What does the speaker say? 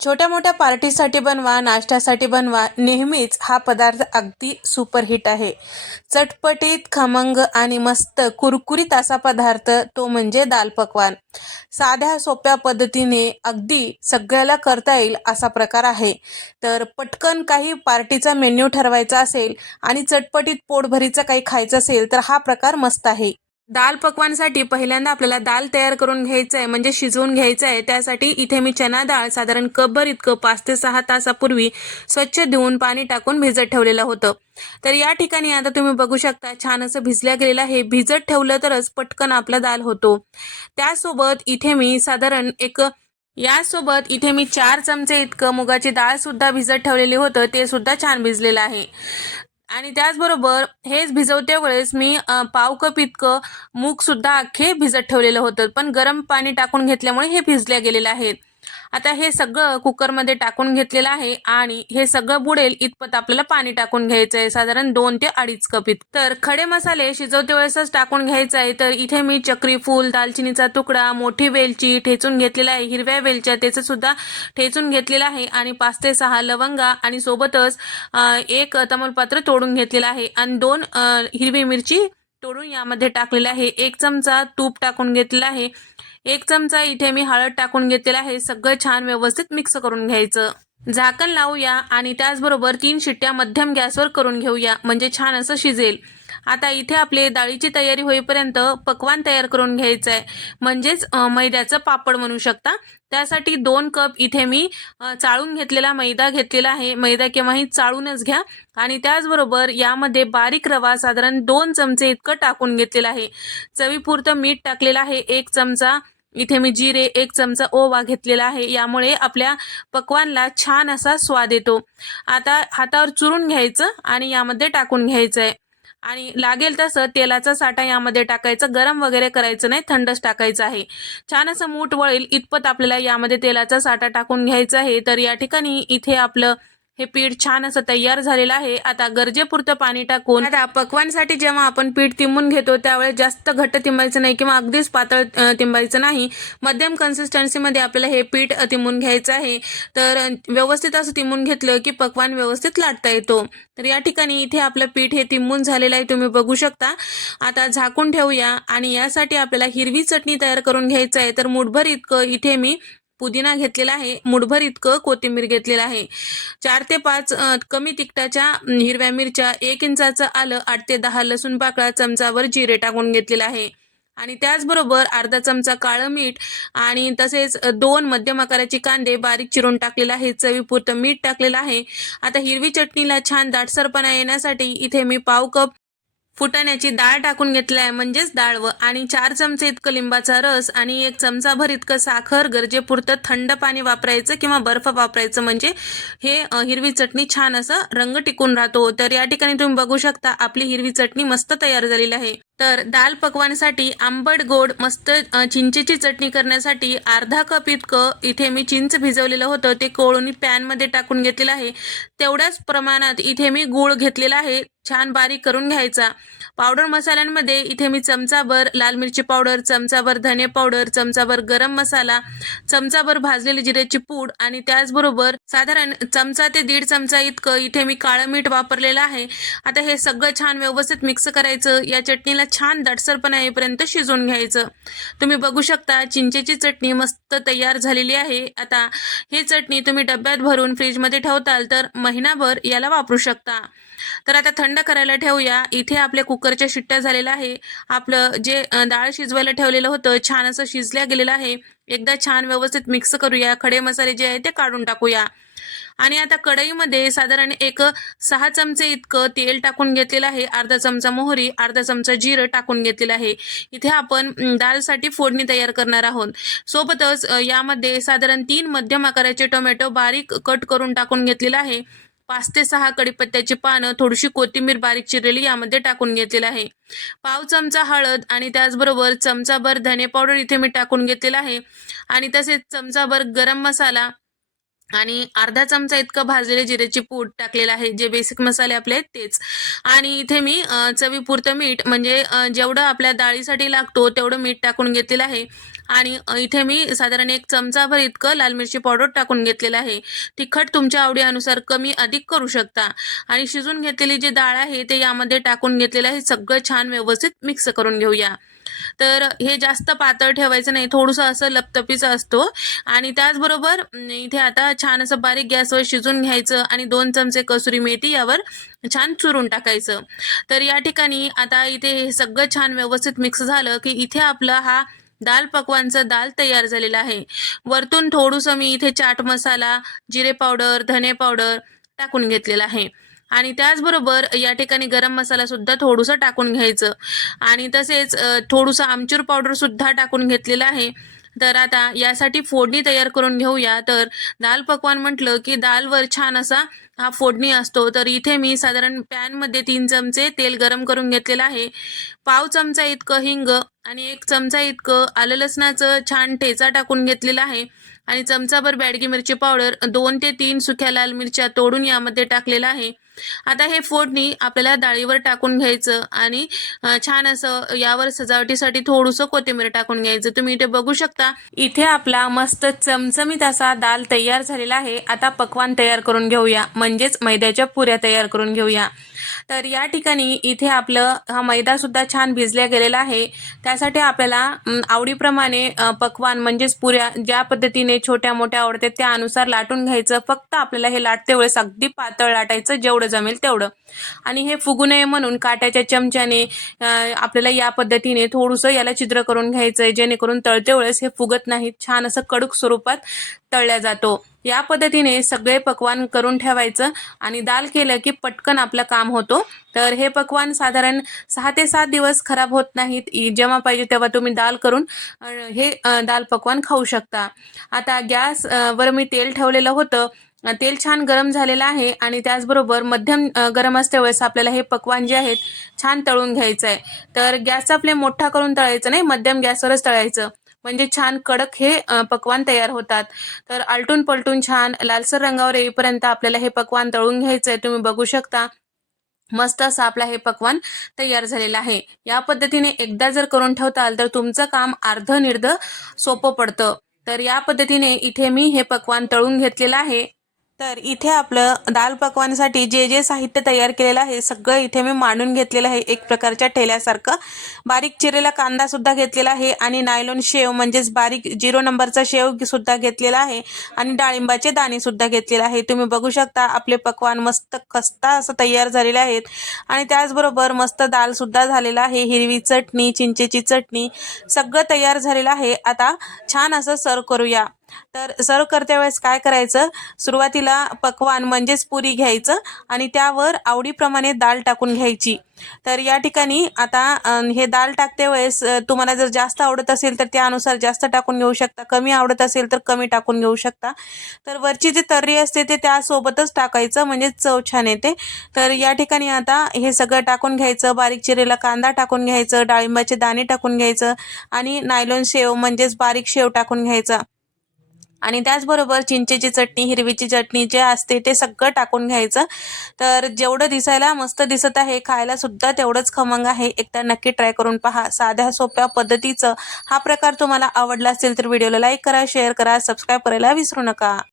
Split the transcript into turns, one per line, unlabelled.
छोट्या मोठ्या पार्टीसाठी बनवा नाश्त्यासाठी बनवा नेहमीच हा पदार्थ अगदी सुपरहिट आहे. चटपटीत खमंग आणि मस्त कुरकुरीत असा पदार्थ तो म्हणजे दाल पकवान. साध्या सोप्या पद्धतीने अगदी सगळ्याला करता येईल असा प्रकार आहे. तर पटकन काही पार्टीचा मेन्यू ठरवायचा असेल आणि चटपटीत पोटभरीचं काही खायचं असेल तर हा प्रकार मस्त आहे. दाल पकवानसाठी पहिल्यांदा आपल्याला दाल तयार करून घ्यायचं आहे म्हणजे शिजवून घ्यायचं आहे त्यासाठी इथे मी चना डाळ साधारण कपभर इतकं पाच ते सहा तासापूर्वी स्वच्छ धुवून पाणी टाकून भिजत ठेवलेलं होतं. तर या ठिकाणी आता तुम्ही बघू शकता छान असं भिजल्या गेलेलं आहे. भिजत ठेवलं तरच पटकन आपला दाल होतो. त्यासोबत इथे मी साधारण एक यासोबत इथे मी चार चमचे इतकं मुगाची डाळ सुद्धा भिजत ठेवलेली होतं. ते सुद्धा छान भिजलेलं आहे. आणि त्याचबरोबर हेच भिजवत्या वेळेस मी अ, पाव कप इतकं मूग सुद्धा अख्खे भिजत ठेवलेलं होतं. पण गरम पाणी टाकून घेतल्यामुळे हे भिजल्या गेलेलं आहे आता हे सगळं कुकरमध्ये टाकून घेतलेलं आहे आणि हे सगळं बुडेल इतपत आपल्याला पाणी टाकून घ्यायचं आहे साधारण दोन ते अडीच कप इत तर खडे मसाले शिजवते वेळेसच टाकून घ्यायचं आहे तर इथे मी चक्री फूल दालचिनीचा तुकडा मोठी वेलची ठेचून घेतलेला आहे. हिरव्या वेलच्या त्याचं सुद्धा ठेचून घेतलेलं आहे आणि पाच ते सहा लवंगा आणि सोबतच एक तमालपत्र तोडून घेतलेलं आहे आणि दोन हिरवी मिरची तोडून यामध्ये टाकलेलं आहे. एक चमचा तूप टाकून घेतलेला आहे. एक चमचा इथे मी हळद टाकून घेतलेला आहे. सगळं छान व्यवस्थित मिक्स करून घ्यायचं. झाकण लावूया आणि त्याचबरोबर तीन शिट्ट्या मध्यम गॅसवर करून घेऊया. म्हणजे छान असं शिजेल. आता इथे आपले डाळीची तयारी होईपर्यंत पकवान तयार करून घ्यायचं आहे म्हणजेच मैद्याचं पापड म्हणू शकता. त्यासाठी दोन कप इथे मी चाळून घेतलेला मैदा घेतलेला आहे. मैदा केव्हाही चाळूनच घ्या. आणि त्याचबरोबर यामध्ये बारीक रवा साधारण दोन चमचे इतकं टाकून घेतलेलं आहे. चवीपुरतं मीठ टाकलेलं आहे. एक चमचा इथे मी जिरे एक चमचा ओवा घेतलेला आहे. यामुळे आपल्या पकवानला छान असा स्वाद येतो. आता हातावर चुरून घ्यायचं आणि यामध्ये टाकून घ्यायचं आहे आणि लागेल तसं तेलाचा साठा यामध्ये टाकायचा. गरम वगैरे करायचं नाही थंडच टाकायचं आहे. छान असं मूठ वळेल इतपत आपल्याला यामध्ये तेलाचा साठा टाकून घ्यायचा आहे. तर या ठिकाणी इथे आपलं हे पीठ छान असं तयार झालेलं आहे. आता गरजेपुरतं पाणी टाकून आता पकवानसाठी जेव्हा आपण पीठ तिंबून घेतो त्यावेळेस जास्त घट्ट तिंबायचं नाही किंवा अगदीच पातळ तिंबायचं नाही. मध्यम कन्सिस्टन्सीमध्ये आपल्याला हे पीठ तिंबून घ्यायचं आहे. तर व्यवस्थित असं तिंबून घेतलं की पकवान व्यवस्थित लाटता येतो. तर या ठिकाणी इथे आपलं पीठ हे तिंबून झालेलं आहे तुम्ही बघू शकता. आता झाकून ठेवूया आणि यासाठी आपल्याला हिरवी चटणी तयार करून घ्यायचं आहे. तर मुठभर इतकं इथे मी पुदिना घेतलेला आहे मुठभर इतकं कोथिंबीर घेतलेलं आहे. चार ते पाच कमी तिखटाच्या हिरव्या मिरच्या एक इंचाचं आलं आठ ते दहा लसूण पाकळा चमचावर जिरे टाकून घेतलेलं आहे. आणि त्याचबरोबर अर्धा चमचा काळं मीठ आणि तसेच दोन मध्यम आकाराचे कांदे बारीक चिरून टाकलेले आहे. चवीपुरतं मीठ टाकलेलं आहे. आता हिरवी चटणीला छान दाटसरपणा येण्यासाठी इथे मी पाव कप फुटाण्याची डाळ टाकून घेतली आहे म्हणजेच डाळ व आणि चार चमचे इतकं लिंबाचा रस आणि एक चमचाभर इतकं साखर गरजेपुरतं थंड पाणी वापरायचं किंवा बर्फ वापरायचं म्हणजे हे हिरवी चटणी छान असं रंग टिकून राहतो. तर या ठिकाणी तुम्ही बघू शकता आपली हिरवी चटणी मस्त तयार झालेली आहे. तर दाल पकवानसाठी आंबट गोड मस्त चिंचेची चटणी करण्यासाठी अर्धा कप इतकं इथे मी चिंच भिजवलेलं होतं. ते कोळून पॅनमध्ये टाकून घेतलेलं आहे. तेवढ्याच प्रमाणात इथे मी गूळ घेतलेला आहे. छान बारीक करून घ्यायचा. पावडर मसाल्यांमध्ये इथे मी चमचाभर लाल मिरची पावडर चमचाभर धने पावडर चमचाभर गरम मसाला चमचाभर भाजलेली जिऱ्याची पूड आणि त्याचबरोबर साधारण चमचा ते दीड चमचा इतकं इथे मी काळं मीठ वापरलेलं आहे. आता हे सगळं छान व्यवस्थित मिक्स करायचं. या चटणीला छान दाटसरपणा येईपर्यंत शिजवून घ्यायचं. तुम्ही बघू शकता चिंचेची चटणी मस्त तयार झालेली आहे. आता ही चटणी तुम्ही डब्यात भरून फ्रीजमध्ये ठेवताल तर महिनाभर याला वापरू शकता. तर आता थंड करायला ठेवूया. इथे आपल्या कुकरच्या शिट्ट्या झालेल्या आहे. आपलं जे डाळ शिजवायला ठेवलेलं होतं छान असं शिजल्या गेलेलं आहे. एकदा छान व्यवस्थित मिक्स करूया. खडे मसाले जे आहे ते काढून टाकूया. आणि आता कढईमध्ये साधारण एक सहा चमचे इतकं तेल टाकून घेतलेलं आहे. अर्धा चमचा मोहरी अर्धा चमचा जिरं टाकून घेतलेलं आहे. इथे आपण अं, फोडणी तयार करणार आहोत. सोबतच यामध्ये साधारण तीन मध्यम आकाराचे टोमॅटो बारीक कट करून टाकून घेतलेलं आहे. पाच ते सहा कडीपत्त्याची पानं थोडीशी कोथिंबीर बारीक चिरलेली यामध्ये टाकून घेतलेलं आहे. पाव चमचा हळद आणि त्याचबरोबर चमचाभर धने पावडर इथे मी टाकून घेतलेला आहे. आणि तसेच चमचाभर गरम मसाला आणि अर्धा चमचा इतकं भाजलेले जिऱ्याची पूड टाकलेलं आहे जे बेसिक मसाले आपले आहेत तेच. आणि इथे मी चवीपुरतं मीठ म्हणजे जेवढं आपल्या डाळीसाठी लागतो तेवढं मीठ टाकून घेतलेलं आहे. आणि इथे मी साधारण एक चमचाभर इतकं लाल मिरची पावडर टाकून घेतलेलं आहे. तिखट तुमच्या आवडीनुसार कमी अधिक करू शकता. आणि शिजून घेतलेली जी डाळ आहे ते यामध्ये टाकून घेतलेलं आहे. सगळं छान व्यवस्थित मिक्स करून घेऊया. तर हे जास्त पातळ ठेवायचं नाही थोडंसं असं लपतपीचं असतो. आणि त्याचबरोबर इथे आता छान असं बारीक गॅसवर शिजून घ्यायचं आणि दोन चमचे कसुरी मेथी यावर छान चुरून टाकायचं. तर या ठिकाणी आता इथे हे सगळं छान व्यवस्थित मिक्स झालं की इथे आपला हा दाल पकवानचा दाल तयार झालेला आहे. वरतून थोडंसं मी इथे चाट मसाला जिरे पावडर धने पावडर टाकून घेतलेला आहे. आणि त्याचबरोबर या ठिकाणी गरम मसाला सुद्धा थोडंसं टाकून घ्यायचं. आणि तसेच अ, थोडंसं आमचूर पावडर सुद्धा टाकून घेतलेलं आहे. तर आता यासाठी फोडणी तयार करून घेऊया. तर दाल पकवान म्हटलं की दालवर छान असा हा फोडणी असतो. तर इथे मी साधारण पॅनमध्ये तीन चमचे तेल गरम करून घेतलेलं आहे. पाव चमचा इतकं हिंग आणि एक चमचा इतकं आलं लसणाचं छान ठेचा टाकून घेतलेला आहे. आणि चमचाभर बॅडगी मिरची पावडर दोन ते तीन सुक्या लाल मिरच्या तोडून यामध्ये टाकलेला आहे. आता हे फोडणी आपल्याला डाळीवर टाकून घ्यायचं आणि छान असं यावर सजावटीसाठी थोडंसं कोथिंबीर टाकून घ्यायचं. तुम्ही इथे बघू शकता इथे आपला मस्त चमचमीत असा दाल तयार झालेला आहे. आता पकवान तयार करून घेऊया म्हणजेच मैद्याच्या पुऱ्या तयार करून घेऊया. तर या ठिकाणी इथे आपलं हा मैदा सुद्धा छान भिजल्या गेलेला आहे. त्यासाठी आपल्याला आवडीप्रमाणे पकवान म्हणजेच पुऱ्या ज्या पद्धतीने छोट्या मोठ्या आवडते त्यानुसार लाटून घ्यायचं. फक्त आपल्याला हे लाटते वेळेस अगदी पातळ लाटायचं जेवढं जमेल तेवढं. आणि हे फुगू नये म्हणून काट्याच्या चमच्याने आपल्याला या पद्धतीने थोडंसं याला छिद्र करून घ्यायचं आहे जेणेकरून तळते वेळेस हे फुगत नाहीत. छान असं कडक स्वरूपात तळल्या जातो. या पद्धतीने सगळे पकवान करून ठेवायचं आणि दाल केलं की पटकन आपलं काम होतो. तर हे पकवान साधारण सहा ते सात दिवस खराब होत नाहीत. जेव्हा पाहिजे तेव्हा तुम्ही दाल करून हे दाल पकवान खाऊ शकता. आता गॅस वर मी तेल ठेवलेलं होतं. तेल छान गरम झालेलं आहे आणि त्याचबरोबर मध्यम गरम असल्यावेळेस आपल्याला हे पकवान जे आहेत छान तळून घ्यायचं आहे तर गॅसचा फ्लेम मोठा करून तळायचं नाही मध्यम गॅसवरच तळायचं. म्हणजे छान कडक हे पकवान तयार होतात. तर आलटून पलटून छान लालसर रंगावर येईपर्यंत आपल्याला हे पकवान तळून घ्यायचं आहे तुम्ही बघू शकता मस्त असं आपला हे पकवान तयार झालेलं आहे. या पद्धतीने एकदा जर करून ठेवताल तर तुमचं काम अर्ध निर्ध सोपं पडतं. तर या पद्धतीने इथे मी हे पकवान तळून घेतलेलं आहे. तर इथे आपलं दाल पकवानसाठी जे जे साहित्य तयार केलेलं आहे सगळं इथे मी मांडून घेतलेलं आहे एक प्रकारच्या ठेल्यासारखं. बारीक चिरेला कांदा सुद्धा घेतलेला आहे आणि नायलॉन शेव म्हणजेच बारीक झिरो नंबरचा शेव सुद्धा घेतलेला आहे आणि डाळिंबाचे दाणे सुद्धा घेतलेले आहे. तुम्ही बघू शकता आपले पकवान मस्त खस्ता असं तयार झालेले आहेत आणि त्याचबरोबर मस्त दाल सुद्धा झालेला आहे हिरवी चटणी चिंचेची चटणी सगळं तयार झालेलं आहे. आता छान असं सर्व करूया. तर सर्व करत्या वेळेस काय करायचं? सुरुवातीला पकवान म्हणजेच पुरी घ्यायचं आणि त्यावर आवडीप्रमाणे डाळ टाकून घ्यायची. तर या ठिकाणी आता हे डाळ टाकते वेळेस तुम्हाला जर जास्त आवडत असेल तर त्यानुसार जास्त टाकून घेऊ शकता. कमी आवडत असेल तर कमी टाकून घेऊ शकता. तर वरची जी तर्री असते ते त्यासोबतच टाकायचं म्हणजे चव छान येते. तर या ठिकाणी आता हे सगळं टाकून घ्यायचं बारीक चिरेला कांदा टाकून घ्यायचं डाळिंबाचे दाणे टाकून घ्यायचं आणि नायलॉन शेव म्हणजेच बारीक शेव टाकून घ्यायचा. आणि त्याचबरोबर चिंचेची चटणी हिरवीची चटणी जे असते ते सगळं टाकून घ्यायचं. तर जेवढं दिसायला मस्त दिसत आहे खायला सुद्धा तेवढंच खमंग आहे. एकदा नक्की ट्राय करून पहा. साध्या सोप्या पद्धतीचं हा प्रकार तुम्हाला आवडला असेल तर व्हिडिओला लाईक करा शेअर करा सबस्क्राईब करायला विसरू नका.